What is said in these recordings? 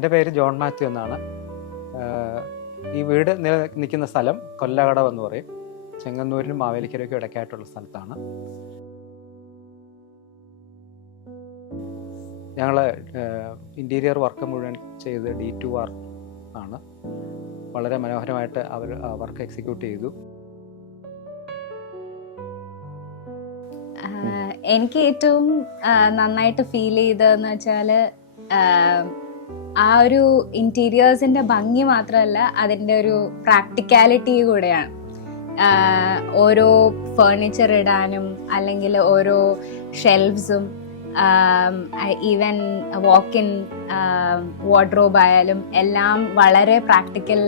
എൻ്റെ പേര് ജോൺ മാത്യു എന്നാണ്. ഈ വീട് നിൽക്കുന്ന സ്ഥലം കൊല്ലകടവ് എന്ന് പറയും. ചെങ്ങന്നൂരിനും മാവേലിക്കരയ്ക്കും ഇടയ്ക്കായിട്ടുള്ള സ്ഥലത്താണ്. ഞങ്ങൾ ഇൻറ്റീരിയർ വർക്ക് മുഴുവൻ ചെയ്ത് D2R ആണ്. വളരെ മനോഹരമായിട്ട് അവർ വർക്ക് എക്സിക്യൂട്ട് ചെയ്തു. എനിക്ക് ഏറ്റവും നന്നായിട്ട് ഫീൽ ചെയ്തതെന്ന് വെച്ചാൽ ആ ഒരു ഇന്റീരിയേഴ്സിന്റെ ഭംഗി മാത്രമല്ല, അതിൻ്റെ ഒരു പ്രാക്ടിക്കാലിറ്റി കൂടെയാണ്. ഓരോ ഫേർണിച്ചർ ഇടാനും അല്ലെങ്കിൽ ഓരോ ഷെൽഫ്സും ഈവൻ വാക്ക് ഇൻ വാർഡ്രോബ് ആയാലും എല്ലാം വളരെ പ്രാക്ടിക്കൽ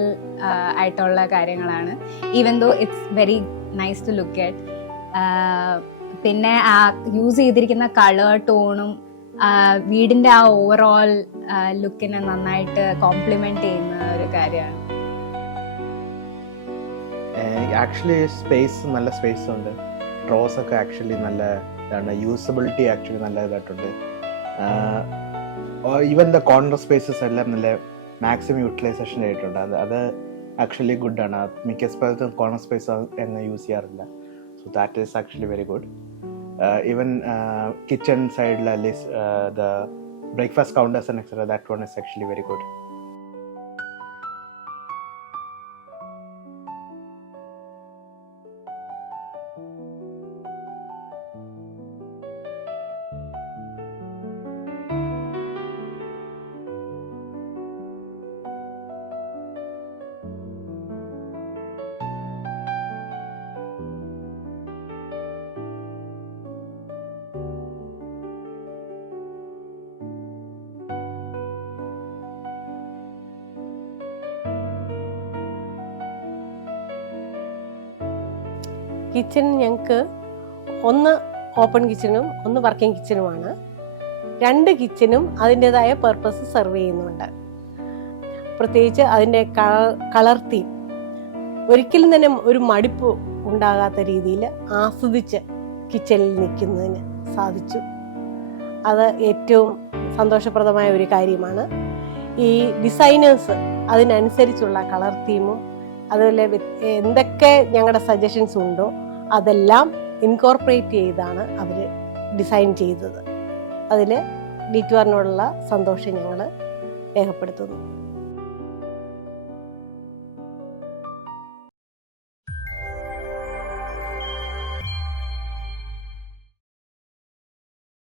ആയിട്ടുള്ള കാര്യങ്ങളാണ്. Even though it's very nice to look at. പിന്നെ ആ യൂസ് ചെയ്തിരിക്കുന്ന കളർ ടോണും വീടിന്റെ ആ ഓവറോൾ ലുക്കിനെ നന്നായിട്ട് കോംപ്ലിമെന്റ് ചെയ്യുന്ന ഒരു കാര്യമാണ്. ആക്ച്വലി നല്ല സ്പേസ് ഉണ്ട്. ഡ്രോസ് ഒക്കെ ആക്ച്വലി നല്ല ഇതാണ്. യൂസബിലിറ്റി ആക്ച്വലി നല്ല ഇതായിട്ടുണ്ട്. ഈവൻ ദ കോർണർ സ്പേസസ് എല്ലാം നല്ല മാക്സിമം യൂട്ടിലൈസേഷൻ ആയിട്ടുണ്ട്. അത് ആക്ച്വലി ഗുഡാണ്. മിക്ക സ്ഥലത്തും കോർണർ സ്പേസ് എന്നെ യൂസ് ചെയ്യാറില്ല. So that is actually very good. Even kitchen side, the breakfast counters and etc., that one is actually very good. Kitchen ഞങ്ങൾക്ക് ഒന്ന് ഓപ്പൺ കിച്ചണും ഒന്ന് വർക്കിംഗ് കിച്ചണുമാണ്. 2 കിച്ചണും അതിൻ്റെതായ പർപ്പസ് സെർവ് ചെയ്യുന്നുണ്ട്. പ്രത്യേകിച്ച് അതിൻ്റെ കളർ തീം ഒരിക്കലും തന്നെ ഒരു മടുപ്പ് ഉണ്ടാകാത്ത രീതിയിൽ ആസ്വദിച്ച് കിച്ചണിൽ നിൽക്കുന്നതിന് സാധിച്ചു. അത് ഏറ്റവും സന്തോഷപ്രദമായ ഒരു കാര്യമാണ്. ഈ ഡിസൈനേഴ്സ് അതിനനുസരിച്ചുള്ള കളർ തീമും അതുപോലെ എന്തൊക്കെ ഞങ്ങളുടെ സജഷൻസ് ഉണ്ടോ അതെല്ലാം ഇൻകോർപ്പറേറ്റ് ചെയ്താണ് അവർ ഡിസൈൻ ചെയ്തത്. അതിൽ D2Rനോടുള്ള സന്തോഷം ഞങ്ങൾ രേഖപ്പെടുത്തുന്നു.